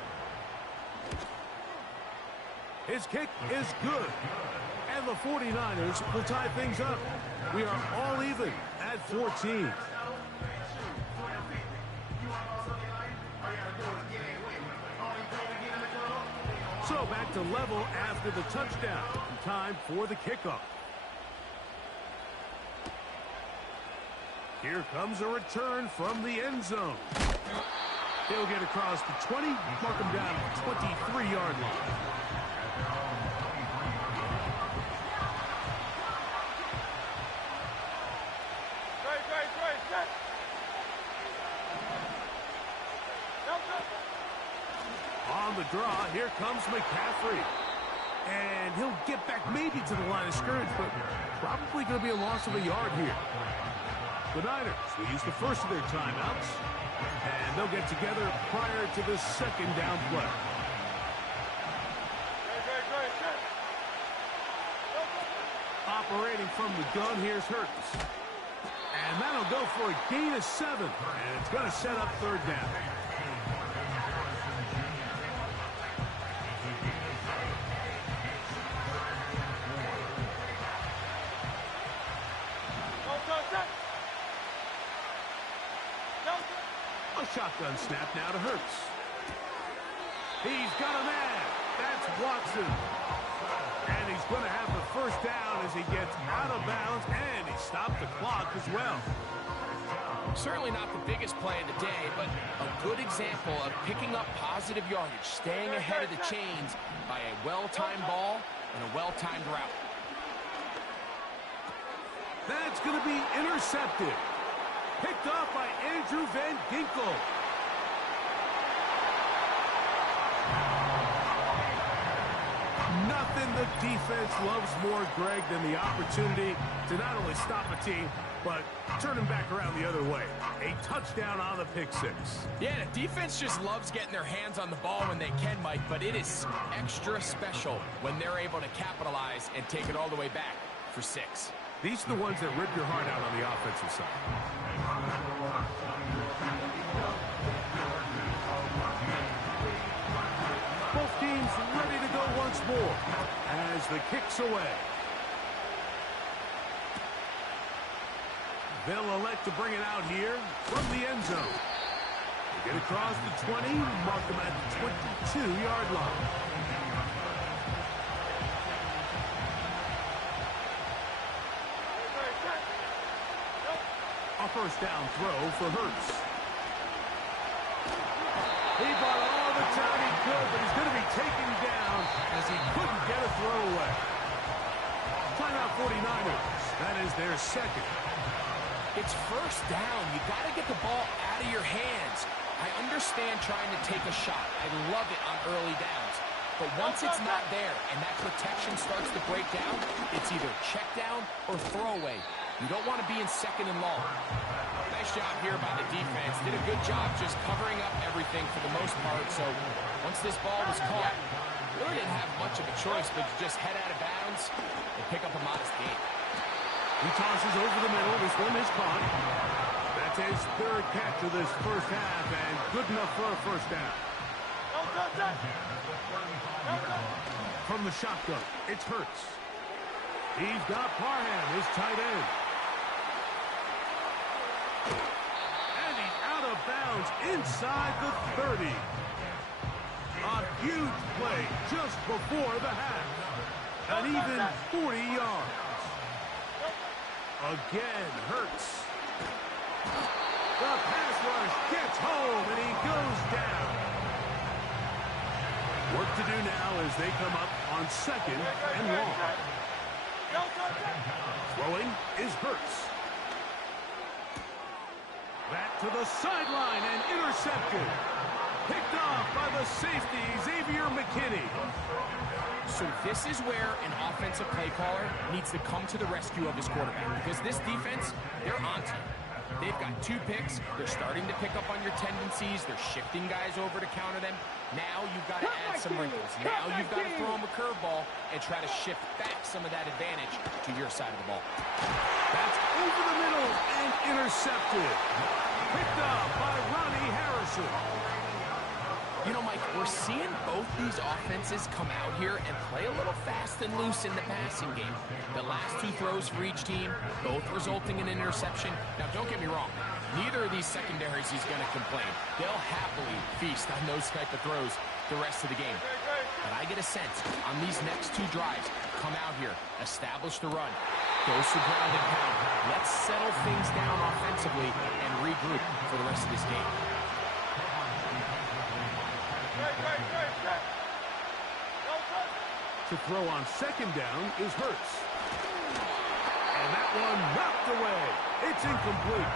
His kick is good. And the 49ers will tie things up. We are all even at 14. So back to level after the touchdown. Time for the kickoff. Here comes a return from the end zone. He'll get across the 20, mark him down at the 23-yard line. On the draw, here comes McCaffrey. And he'll get back maybe to the line of scrimmage, but probably going to be a loss of a yard here. The Niners will use the first of their timeouts, and they'll get together prior to the 2nd down play. Operating from the gun, here's Hurts. And that'll go for a gain of 7, and it's going to set up 3rd down. A shotgun snap now to Hurts. He's got a man. That's Watson. And he's going to have the 1st down as he gets out of bounds, and he stopped the clock as well. Certainly not the biggest play of the day, but a good example of picking up positive yardage, staying ahead of the chains by a well-timed ball and a well-timed route. That's going to be intercepted. Picked off by Andrew Van Ginkel. Nothing the defense loves more, Greg, than the opportunity to not only stop a team, but turn them back around the other way. A touchdown on the pick 6. Yeah, the defense just loves getting their hands on the ball when they can, Mike, but it is extra special when they're able to capitalize and take it all the way back for 6. These are the ones that rip your heart out on the offensive side. Both teams ready to go once more as the kick's away. They'll elect to bring it out here from the end zone. They get across the 20, mark them at the 22-yard line. A 1st down throw for Hurts. He bought all the time he could, but he's going to be taken down as he couldn't get a throw away. Timeout 49ers. That is their second. It's first down. You got to get the ball out of your hands. I understand trying to take a shot. I love it on early downs. But once it's not there and that protection starts to break down, it's either check down or throwaway. You don't want to be in second and long. Nice job here by the defense. Did a good job just covering up everything for the most part. So once this ball was caught, really didn't have much of a choice but to just head out of bounds and pick up a modest gain. He tosses over the middle. This one is caught. That's his third catch of this first half, and good enough for a first down. From the shotgun, it's Hurts. He's got Parham, his tight end. And he's out of bounds inside the 30. A huge play just before the half. An even 40 yards. Again, Hurts. The pass rush gets home, and he goes down. Work to do now as they come up on second and long. Throwing is Hurts. Back to the sideline and intercepted. Picked off by the safety, Xavier McKinney. So this is where an offensive play caller needs to come to the rescue of his quarterback, because this defense, they're on to you. They've got 2 picks. They're starting to pick up on your tendencies. They're shifting guys over to counter them. Now you've got to add some wrinkles. Now you've got to throw them a curveball and try to shift back some of that advantage to your side of the ball. That's over the middle and intercepted. Picked up by Ronnie Harrison. You know, Mike, we're seeing both these offenses come out here and play a little fast and loose in the passing game. The last 2 throws for each team, both resulting in an interception. Now, don't get me wrong. Neither of these secondaries is going to complain. They'll happily feast on those type of throws the rest of the game. But I get a sense on these next 2 drives, come out here, establish the run, goes to ground and pound. Let's settle things down offensively and regroup for the rest of this game. To throw on second down is Hurts. And that one knocked away. It's incomplete.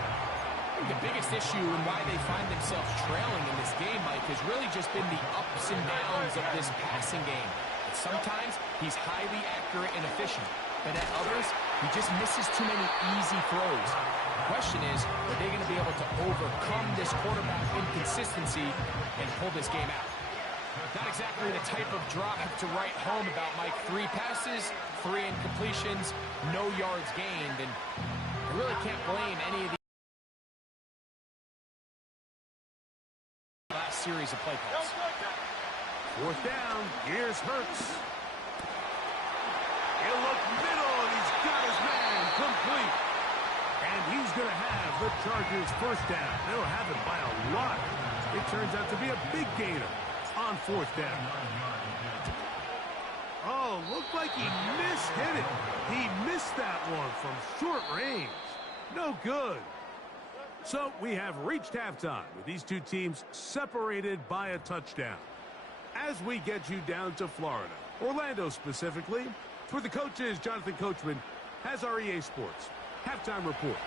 The biggest issue and why they find themselves trailing in this game, Mike, has really just been the ups and downs of this passing game. And sometimes he's highly accurate and efficient, but at others, he just misses too many easy throws. The question is, are they going to be able to overcome this quarterback inconsistency and pull this game out? Not exactly the type of drive to write home about, Mike. 3 passes, 3 incompletions, no yards gained, and I really can't blame any of the last series of play calls. Fourth down, here's Hurts. He'll look middle, and he's got his man complete. And he's going to have the Chargers first down. They'll have it by a lot. It turns out to be a big gainer on fourth down. Oh, looked like he mishit it. He missed that one from short range. No good. So we have reached halftime with these 2 teams separated by a touchdown. As we get you down to Florida, Orlando specifically, for the coaches, Jonathan Coachman has our EA Sports halftime report.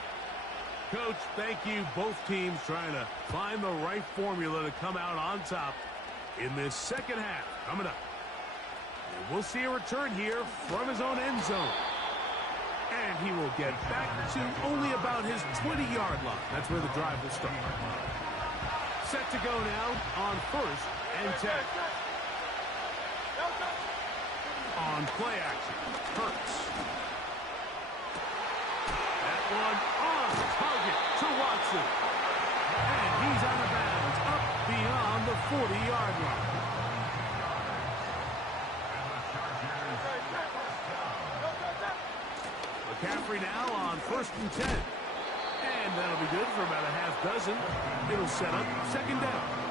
Coach, thank you. Both teams trying to find the right formula to come out on top in this second half coming up. And we'll see a return here from his own end zone. And he will get back to only about his 20-yard line. That's where the drive will start. Set to go now on first and 10. On play action, Hurts. That one on target to Watson. And he's out of bounds up beyond the 40-yard line. McCaffrey now on first and 10. And that'll be good for about a half dozen. It'll set up second down.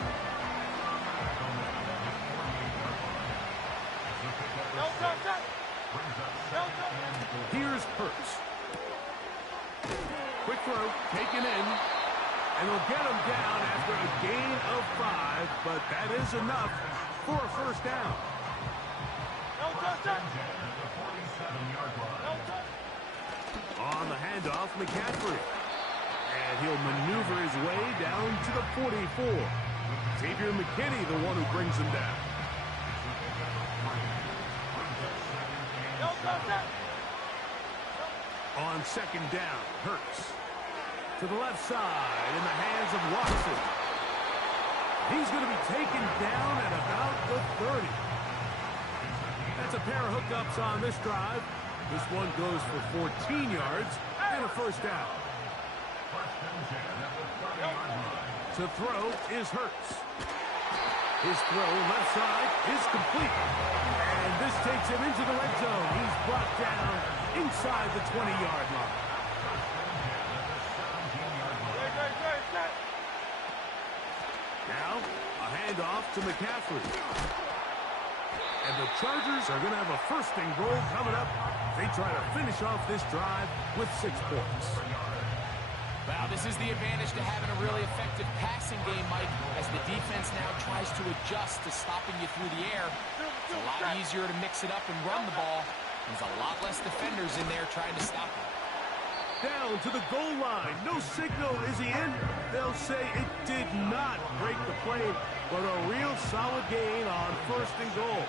Here's Hurts. Quick throw, taken in. And they'll get him down after a gain of 5, but that is enough for a first down. On the handoff, McCaffrey. And he'll maneuver his way down to the 44. Xavier McKinney, the one who brings him down. On second down, Hurts. To the left side, in the hands of Watson. He's going to be taken down at about the 30. That's a pair of hookups on this drive. This one goes for 14 yards and a first down. To throw is Hurts. His throw left side is complete. And this takes him into the red zone. He's brought down inside the 20-yard line. Now, a handoff to McCaffrey. And the Chargers are going to have a first and goal coming up. They try to finish off this drive with 6 points. Well, this is the advantage to having a really effective passing game, Mike, as the defense now tries to adjust to stopping you through the air. It's a lot easier to mix it up and run the ball. There's a lot less defenders in there trying to stop it. Down to the goal line. No signal. Is he in? They'll say it did not break the play, but a real solid gain on first and goal.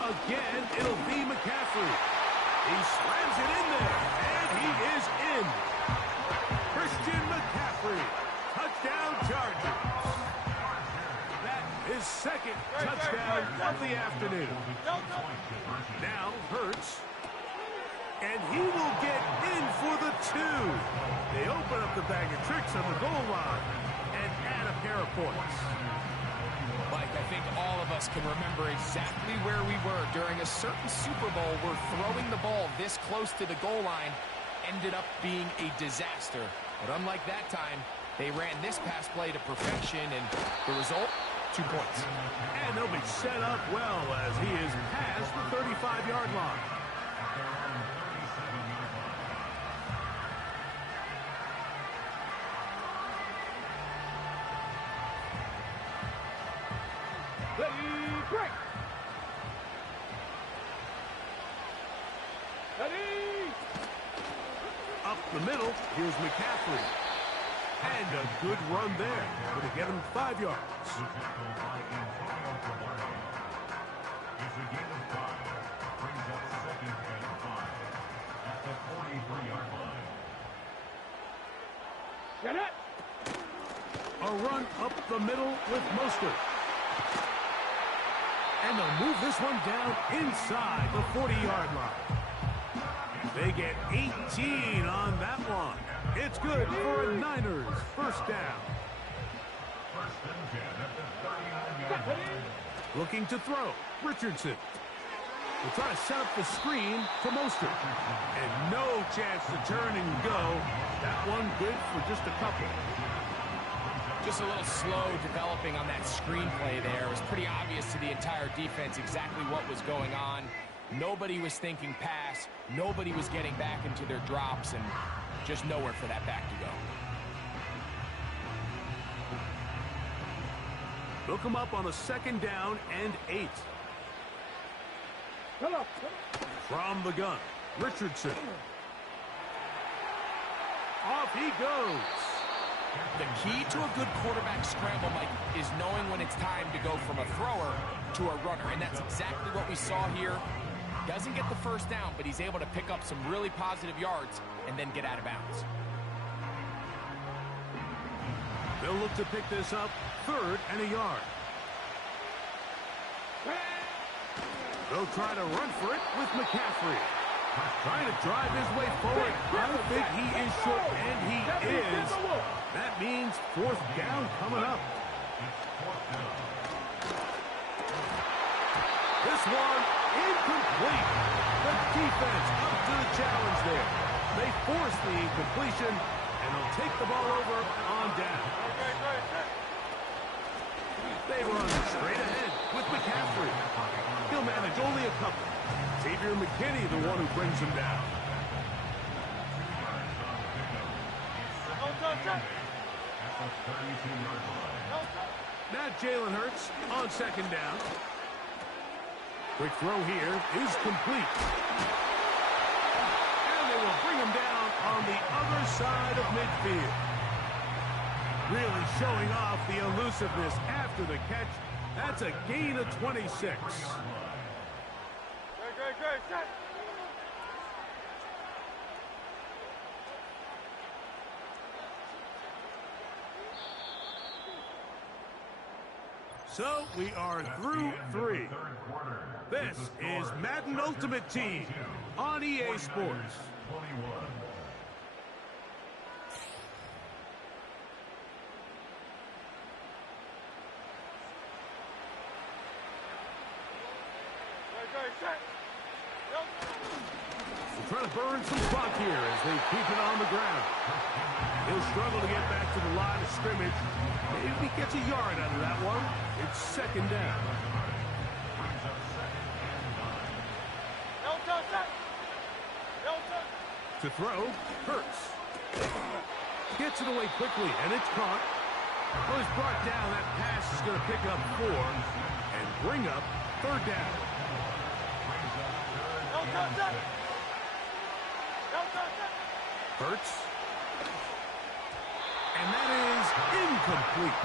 Again, it'll be McCaffrey. He slams it in there, and he is in. Christian McCaffrey. Touchdown Chargers. That is second touchdown of the afternoon. Now Hurts. And he will get in for the 2. They open up the bag of tricks on the goal line and add a pair of points. Mike, I think all of us can remember exactly where we were during a certain Super Bowl where throwing the ball this close to the goal line ended up being a disaster. But unlike that time, they ran this pass play to perfection, and the result, 2 points. And they'll be set up well as he is past the 35-yard line. Break. Ready. Up the middle, here's McCaffrey. And a good run there. Going to get him 5 yards. Get it. A run up the middle with Mostert. And they'll move this one down inside the 40-yard line. They get 18 on that one. It's good for a Niners first down. Looking to throw, Richardson. Will try to set up the screen to Mostert. And no chance to turn and go. That one good for just a couple. Just a little slow developing on that screenplay there. It was pretty obvious to the entire defense exactly what was going on. Nobody was thinking pass. Nobody was getting back into their drops, and just nowhere for that back to go. They'll come up on a second down and 8. Come on. From the gun, Richardson. Off he goes. The key to a good quarterback scramble, Mike, is knowing when it's time to go from a thrower to a runner, and that's exactly what we saw here. Doesn't get the first down, but he's able to pick up some really positive yards and then get out of bounds. They'll look to pick this up 3rd and a yard. They'll try to run for it with McCaffrey. Trying to drive his way forward. I think he is short, and he is. That means 4th down coming up. This one incomplete. The defense up to the challenge there. They force the incompletion, and they'll take the ball over on down. They run straight ahead with McCaffrey. He'll manage only a couple. Xavier McKinney, the one who brings him down. Now Jalen Hurts on second down. Quick throw here is complete. side of midfield. Really showing off the elusiveness after the catch. That's a gain of 26. Great, set. So we are through 3. This is Madden Ultimate Team on EA Sports. Trying to burn some clock here as they keep it on the ground. He'll struggle to get back to the line of scrimmage. Maybe he gets a yard out of that one. It's second down. To throw, Hurts. Gets it away quickly, and it's caught. Well, it's brought down. That pass is going to pick up 4 and bring up third down. Hurts. And that is incomplete.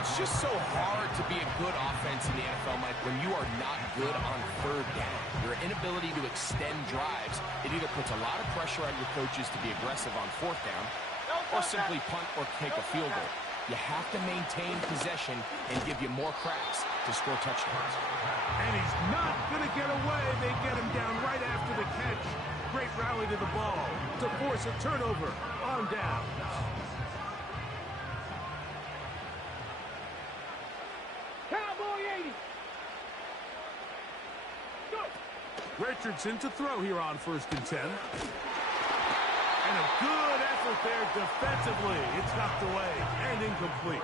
It's just so hard to be a good offense in the NFL, Mike, when you are not good on third down. Your inability to extend drives, it either puts a lot of pressure on your coaches to be aggressive on fourth down or simply punt or take a field goal. You have to maintain possession and give you more cracks to score touchdowns. And he's not going to get away. They get him down right after the catch. Great rally to the ball to force a turnover on downs. Cowboy 80. Go. Richardson to throw here on 1st and 10. And a good effort there defensively. It's knocked away and incomplete.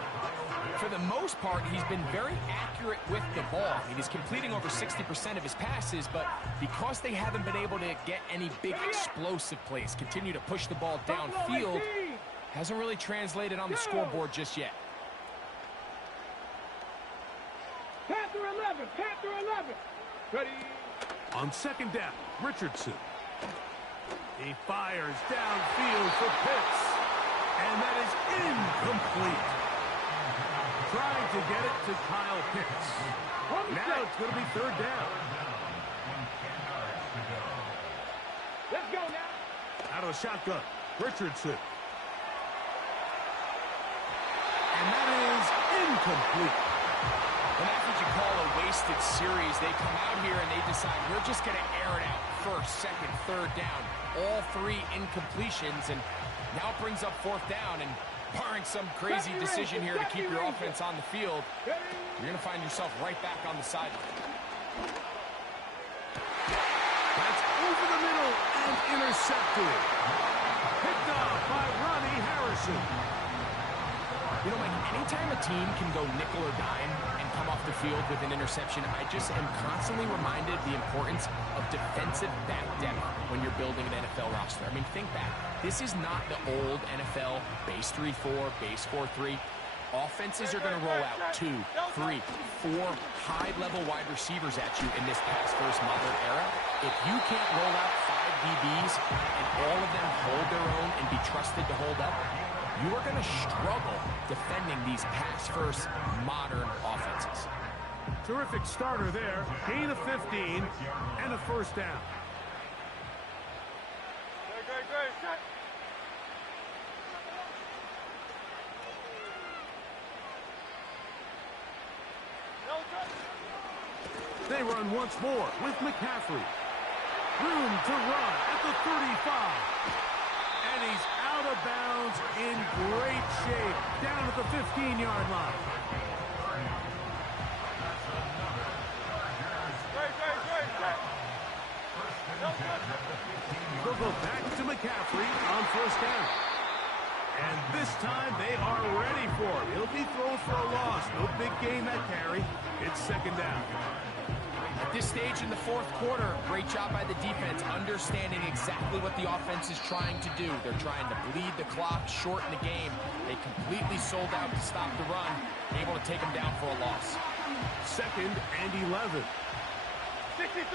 For the most part, he's been very accurate with the ball. I mean, he's completing over 60% of his passes, but because they haven't been able to get any big explosive plays, continue to push the ball downfield, hasn't really translated on the scoreboard just yet. Panther 11. Panther 11. Ready. On second down, Richardson. He fires downfield for Pitts. And that is incomplete. Trying to get it to Kyle Pitts. Now it's going to be third down. Let's go now. Out of the shotgun, Richardson. And that is incomplete. And that's what you call a wasted series. They come out here and they decide, we're just going to air it out. First, second, third down. All 3 incompletions, and now it brings up fourth down, and barring some crazy decision here to keep your offense on the field, you're going to find yourself right back on the sideline. That's over the middle and intercepted. Picked off by Ronnie Harrison. You know, Mike, anytime a team can go nickel or dime and come off the field with an interception, I just am constantly reminded of the importance of defensive back depth when you're building an NFL roster. I mean, think back. This is not the old NFL base 3-4, base 4-3. Offenses are going to roll out 2, 3, 4 high-level wide receivers at you in this pass-first modern era. If you can't roll out 5 DBs and all of them hold their own and be trusted to hold up, you are going to struggle defending these pass-first modern offenses. Terrific starter there. Gain of 15 and a first down. Great. Set. They run once more with McCaffrey. Room to run at the 35. And he's out of bounds in great shape down at the 15-yard line. Great. Set. They'll go back to McCaffrey on first down. And this time they are ready for him. He'll be thrown for a loss. No big gain that carry. It's second down. At this stage in the fourth quarter, great job by the defense, understanding exactly what the offense is trying to do. They're trying to bleed the clock, shorten the game. They completely sold out to stop the run, able to take them down for a loss. Second and 11. 63.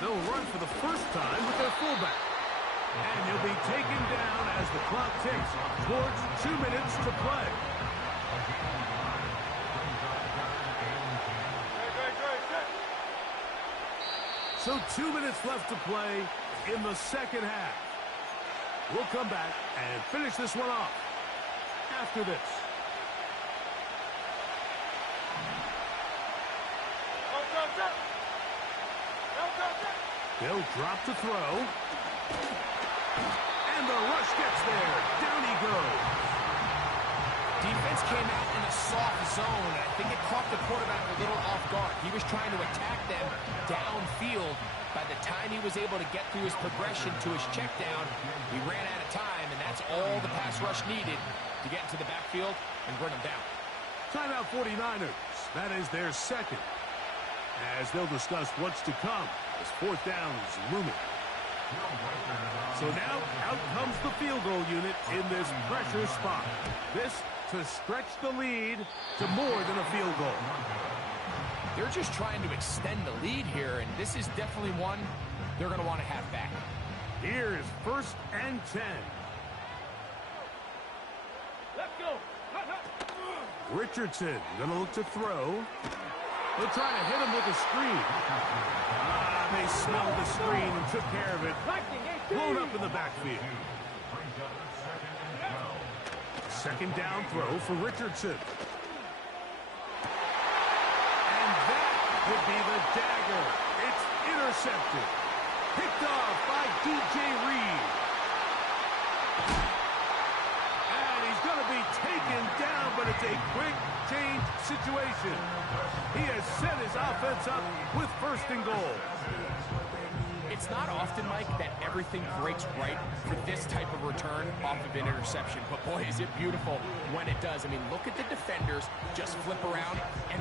They'll run for the first time with their fullback. And he'll be taken down as the clock ticks towards 2 minutes to play. So 2 minutes left to play in the second half. We'll come back and finish this one off after this. They'll drop to throw. And the rush gets there. Down he goes. Defense came out in a soft zone, and I think it caught the quarterback a little off guard. He was trying to attack them downfield. By the time he was able to get through his progression to his check down, he ran out of time, and that's all the pass rush needed to get into the backfield and bring him down. Timeout 49ers. That is their second. As they'll discuss what's to come as fourth down is looming. So now out comes the field goal unit in this pressure spot. This to stretch the lead to more than a field goal. They're just trying to extend the lead here, and this is definitely one they're going to want to have back. Here is 1st and 10. Let's go. Richardson going to look to throw. They'll try to hit him with a screen. They smelled the screen and took care of it. Blown up in the backfield. Second down throw for Richardson. And that would be the dagger. It's intercepted. Picked off by DJ Reed. And he's going to be taken down, but it's a quick change situation. He has set his offense up with 1st and goal. It's not often, Mike, that everything breaks right for this type of return off of an interception. But, boy, is it beautiful when it does. I mean, look at the defenders just flip around and